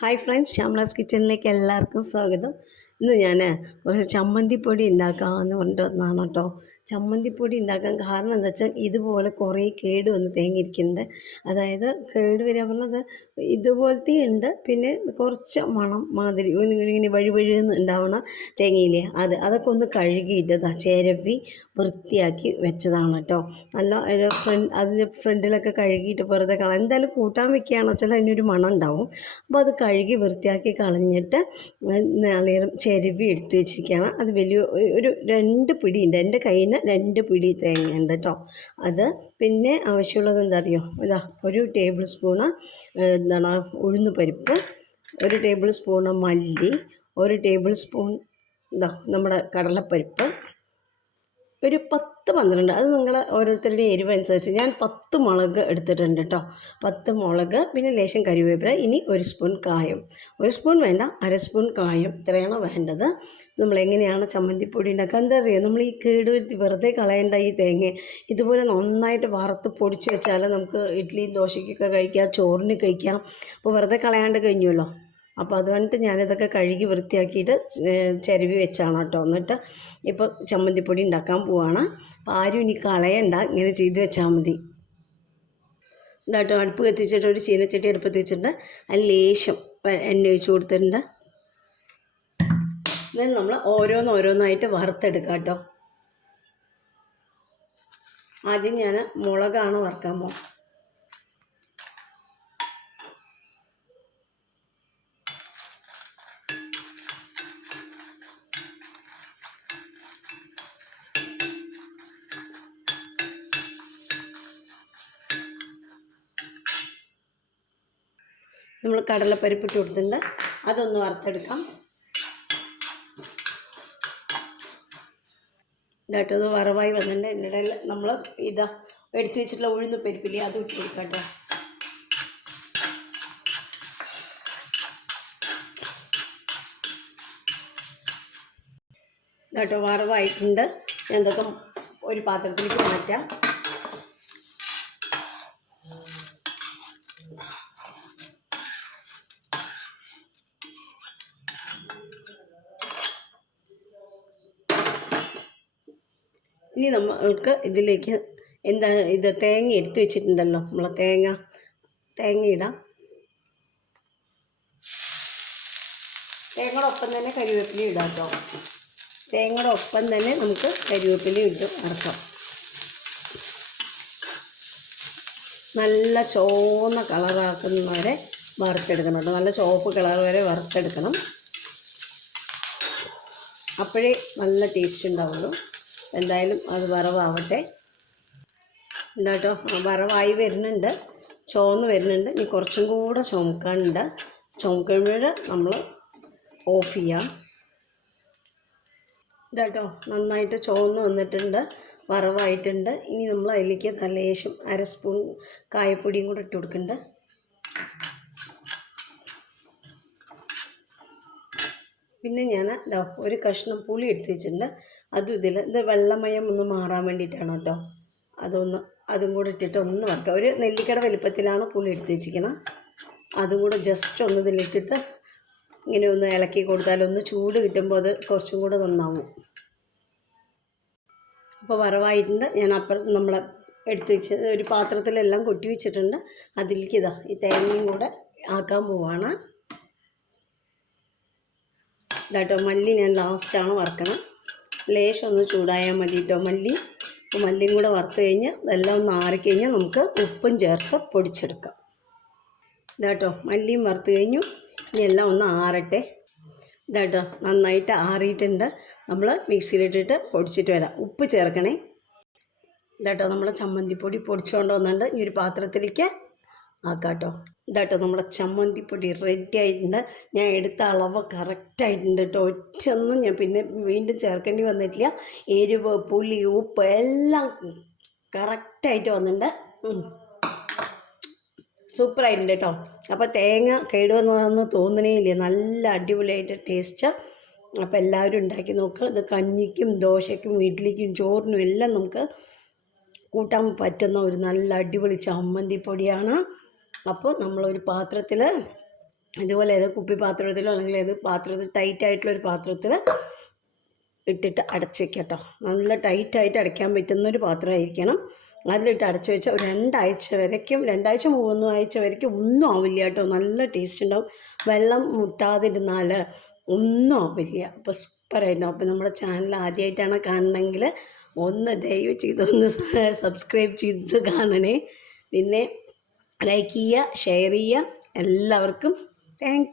Hi friends ശ്യാമലാസ് കിച്ചണിലേക്ക് എല്ലാവർക്കും സ്വാഗതം. ഇന്ന് ഞാൻ കുറച്ച് ചമ്മന്തിപ്പൊടി ഉണ്ടാക്കാമെന്ന് കൊണ്ടുവന്നാണ് കേട്ടോ. ചമ്മന്തിപ്പൊടി ഉണ്ടാക്കാൻ കാരണം എന്താ വെച്ചാൽ ഇതുപോലെ കുറേ കേട് വന്ന് തേങ്ങ ഇരിക്കുന്നുണ്ട് അതായത് കേട് വരിക പറഞ്ഞത് ഇതുപോലത്തെ ഉണ്ട്. പിന്നെ കുറച്ച് മണം മാതിരി ഇങ്ങനെ വഴി വഴിന്ന് ഉണ്ടാവണ തേങ്ങയില്ലേ അത് അതൊക്കെ ഒന്ന് കഴുകിയിട്ട് ചേരവി വൃത്തിയാക്കി വെച്ചതാണ് കേട്ടോ നല്ല ഫ്രണ്ട് അതിന്റെ ഫ്രണ്ടിലൊക്കെ കഴുകിയിട്ട് വെറുതെ കളയാം എന്തായാലും കൂട്ടാൻ വെക്കുകയാണെന്ന് വെച്ചാൽ അതിനൊരു മണം ഉണ്ടാവും. അപ്പോൾ അത് കഴുകി വൃത്തിയാക്കി കളഞ്ഞിട്ട് നേരം ചെരുവി എടുത്തു വെച്ചിരിക്കുകയാണ്. അത് വലിയ ഒരു രണ്ട് പിടിയുണ്ട് എന്റെ കയ്യിൽ രണ്ട് പിടി തേങ്ങ ഉണ്ട് കേട്ടോ അത് പിന്നെ ആവശ്യമുള്ളത് എന്താ അറിയോ? ഇതാ ഒരു ടേബിൾ സ്പൂണ് എന്താണ് ഉഴുന്ന് പരിപ്പ് ഒരു ടേബിൾ സ്പൂണ് മല്ലി ഒരു ടേബിൾ സ്പൂൺ ഇതാ നമ്മുടെ കടലപ്പരിപ്പ് ഒരു പത്ത് പന്ത്രണ്ട് അത് നിങ്ങൾ ഓരോരുത്തരുടെ എരിവ് അനുസരിച്ച്. ഞാൻ പത്ത് മുളക് എടുത്തിട്ടുണ്ട് കേട്ടോ പത്ത് മുളക് പിന്നെ ലേശം കരിവേപ്പില ഇനി ഒരു സ്പൂൺ കായം. ഒരു സ്പൂൺ വേണ്ട അര സ്പൂൺ കായം. ഇത്രയാണ് വേണ്ടത്. നമ്മൾ എങ്ങനെയാണ് ചമ്മന്തിപ്പൊടി ഉണ്ടാക്കുക? എന്താ അറിയുക നമ്മൾ ഈ കേട് വരുത്തി വെറുതെ കളയേണ്ട ഈ തേങ്ങ. ഇതുപോലെ നന്നായിട്ട് വറുത്ത് പൊടിച്ച് വെച്ചാൽ നമുക്ക് ഇഡ്ഡലിയും ദോശയ്ക്കൊക്കെ കഴിക്കാം ചോറിന് കഴിക്കാം. അപ്പോൾ വെറുതെ കളയാണ്ട് കഴിഞ്ഞുവല്ലോ? അപ്പോൾ അതുകൊണ്ടിട്ട് ഞാനിതൊക്കെ കഴുകി വൃത്തിയാക്കിയിട്ട് ചിരവി വെച്ചാണ് കേട്ടോ. എന്നിട്ട് ഇപ്പോൾ ചമ്മന്തിപ്പൊടി ഉണ്ടാക്കാൻ പോവാണ്. അപ്പോൾ ആരും ഇനി കളയണ്ട ഇങ്ങനെ ചെയ്ത് വെച്ചാൽ മതി. ഇതാട്ടോ അടുപ്പ് കത്തിച്ചിട്ട് ഒരു ചീനച്ചട്ടി അടുപ്പത്ത് വെച്ചിട്ട് അതിൽ ലേശം എണ്ണ ഒഴിച്ച് കൊടുത്തിട്ടുണ്ട്. then നമ്മൾ ഓരോന്നോരോന്നായിട്ട് വറുത്തെടുക്കാം കേട്ടോ. ആദ്യം ഞാൻ മുളകാണ് വറുക്കാൻ പോകും നമ്മൾ കടലപ്പരിപ്പ് ഇട്ട് കൊടുത്തിട്ടുണ്ട്. അതൊന്ന് വറുത്തെടുക്കാം. ഇതായിട്ടത് വറവായി വന്നിട്ടുണ്ട്. ഇടയിൽ നമ്മൾ ഇതാ എടുത്തു വെച്ചിട്ടുള്ള ഉഴുന്ന് പരിപ്പില്ലേ അത് ഇട്ട് കൊടുക്കാം കേട്ടോ. വറവായിട്ടുണ്ട്. ഞാൻ ഇതൊക്കെ ഒരു പാത്രത്തിലേക്ക് മാറ്റാം. ഇനി നമുക്ക് ഇതിലേക്ക് എന്താ ഇത് തേങ്ങ എടുത്തു വെച്ചിട്ടുണ്ടല്ലോ. നമ്മൾ തേങ്ങ തേങ്ങ ഇടാം. തേങ്ങയുടെ ഒപ്പം തന്നെ കരിവേപ്പില ഇടാം കേട്ടോ. തേങ്ങയുടെ ഒപ്പം തന്നെ നമുക്ക് കരിവേപ്പില ഇട്ട് അടക്കാം. നല്ല ചുവന്ന കളറാക്കുന്നവരെ വറുത്തെടുക്കണം കേട്ടോ. നല്ല ചോപ്പ് കളർ വരെ വറുത്തെടുക്കണം. അപ്പോഴേ നല്ല ടേസ്റ്റ് ഉണ്ടാവുള്ളൂ. എന്തായാലും അത് വറവാവട്ടെ. എന്താട്ടോ വറവായി വരുന്നുണ്ട്. ചുവന്ന് വരുന്നുണ്ട്. ഇനി കുറച്ചും കൂടെ ചുമക്കാനുണ്ട്. ചുമക്കുമ്പോൾ നമ്മൾ ഓഫ് ചെയ്യാം. ഇതാട്ടോ നന്നായിട്ട് ചുവന്ന് വന്നിട്ടുണ്ട് വറവായിട്ടുണ്ട്. ഇനി നമ്മൾ അതിലേക്ക് തലേശം അര സ്പൂൺ കായപ്പൊടിയും കൂടെ ഇട്ട് കൊടുക്കുന്നുണ്ട് പിന്നെ ഞാൻ ഇതാ ഒരു കഷ്ണം പുളി എടുത്ത് വെച്ചിട്ടുണ്ട്. അതും ഇതിൽ ഇത് വെള്ളമയം ഒന്ന് മാറാൻ വേണ്ടിയിട്ടാണ് കേട്ടോ. അതൊന്ന് അതും കൂടെ ഇട്ടിട്ട് ഒന്ന് വറുക്കുക. ഒരു നെല്ലിക്കട വലിപ്പത്തിലാണ് പുളി എടുത്ത് വെച്ചിരിക്കുന്നത് അതും കൂടെ ജസ്റ്റ് ഒന്ന് ഇതിലിട്ടിട്ട് ഇങ്ങനെ ഒന്ന് ഇളക്കി കൊടുത്താൽ ഒന്ന് ചൂട് കിട്ടുമ്പോൾ അത് കുറച്ചും കൂടെ നന്നാവും. അപ്പോൾ വറവായിട്ടുണ്ട്. ഞാൻ അപ്പുറം നമ്മളെ എടുത്ത് വെച്ച് ഒരു പാത്രത്തിലെല്ലാം കൊട്ടി വെച്ചിട്ടുണ്ട്. അതിലേക്ക് ഇതാ ഈ തേങ്ങയും കൂടെ ആക്കാൻ പോവാണ്. ഇതാട്ടോ മല്ലി ഞാൻ ലാസ്റ്റാണ് വറുക്കണം. ലേശം ഒന്ന് ചൂടായാൽ മതി കേട്ടോ മല്ലി. അപ്പോൾ മല്ലിയും കൂടെ വറുത്ത് കഴിഞ്ഞ് ഇതെല്ലാം ഒന്ന് ആറിക്കഴിഞ്ഞാൽ നമുക്ക് ഉപ്പും ചേർത്ത് പൊടിച്ചെടുക്കാം. ഇതാട്ടോ മല്ലിയും വറുത്ത് കഴിഞ്ഞു. ഇനി എല്ലാം ഒന്ന് ആറട്ടെ. ഇതാട്ടോ നന്നായിട്ട് ആറിയിട്ടുണ്ട്. നമ്മൾ മിക്സിയിലിട്ടിട്ട് പൊടിച്ചിട്ട് വരാം. ഉപ്പ് ചേർക്കണേ. ഇതാട്ടോ നമ്മൾ ചമ്മന്തിപ്പൊടി പൊടിച്ചുകൊണ്ട് വന്നിട്ടുണ്ട്. ഈ ഒരു പാത്രത്തിലേക്ക് ആക്കാട്ടോ. ഇതാട്ടോ നമ്മുടെ ചമ്മന്തിപ്പൊടി റെഡി ആയിട്ടുണ്ട്. ഞാൻ എടുത്ത അളവ് കറക്റ്റായിട്ടുണ്ട് കേട്ടോ. ഒറ്റൊന്നും ഞാൻ പിന്നെ വീണ്ടും ചേർക്കേണ്ടി വന്നിട്ടില്ല. എരിവ് പുളി ഉപ്പ് എല്ലാം കറക്റ്റായിട്ട് വന്നിട്ടുണ്ട്. സൂപ്പറായിട്ടുണ്ട് കേട്ടോ. അപ്പോൾ തേങ്ങ കേടുവന്നതെന്ന് തോന്നണേ ഇല്ല. നല്ല അടിപൊളിയായിട്ട് ടേസ്റ്റ് അപ്പോൾ എല്ലാവരും ഉണ്ടാക്കി നോക്കുക ഇത് കഞ്ഞിക്കും ദോശയ്ക്കും ഇഡ്ഡലിക്കും ചോറിനും എല്ലാം നമുക്ക് കൂട്ടാൻ പറ്റുന്ന ഒരു നല്ല അടിപൊളി ചമ്മന്തി പൊടിയാണ് അപ്പോൾ നമ്മളൊരു പാത്രത്തിൽ ഇതുപോലെ ഏത് കുപ്പി പാത്രത്തിലോ അല്ലെങ്കിൽ ഏത് പാത്രത്തിൽ ടൈറ്റ് ആയിട്ടുള്ള ഒരു പാത്രത്തിൽ ഇട്ടിട്ട് അടച്ച് വെക്കുക കേട്ടോ. നല്ല ടൈറ്റായിട്ട് അടയ്ക്കാൻ പറ്റുന്ന ഒരു പാത്രമായിരിക്കണം. അതിലിട്ട് അടച്ച് വെച്ചാൽ ഒരു രണ്ടാഴ്ച വരയ്ക്കും. രണ്ടാഴ്ച മൂന്ന് ആഴ്ച വരയ്ക്കും. ഒന്നും ആവില്ല കേട്ടോ. നല്ല ടേസ്റ്റ് ഉണ്ടാവും. വെള്ളം മുട്ടാതിരുന്നാൽ ഒന്നും ആവില്ല. അപ്പോൾ സൂപ്പറായിട്ടുണ്ടാവും അപ്പോൾ നമ്മുടെ ചാനൽ ആദ്യമായിട്ടാണ് കാണണമെങ്കിൽ ഒന്ന് ദയവ് ചെയ്തൊന്ന് സബ്സ്ക്രൈബ് ചെയ്ത് കാണണേ. പിന്നെ ലൈക്ക് ചെയ്യുക ഷെയർ ചെയ്യുക. എല്ലാവർക്കും താങ്ക്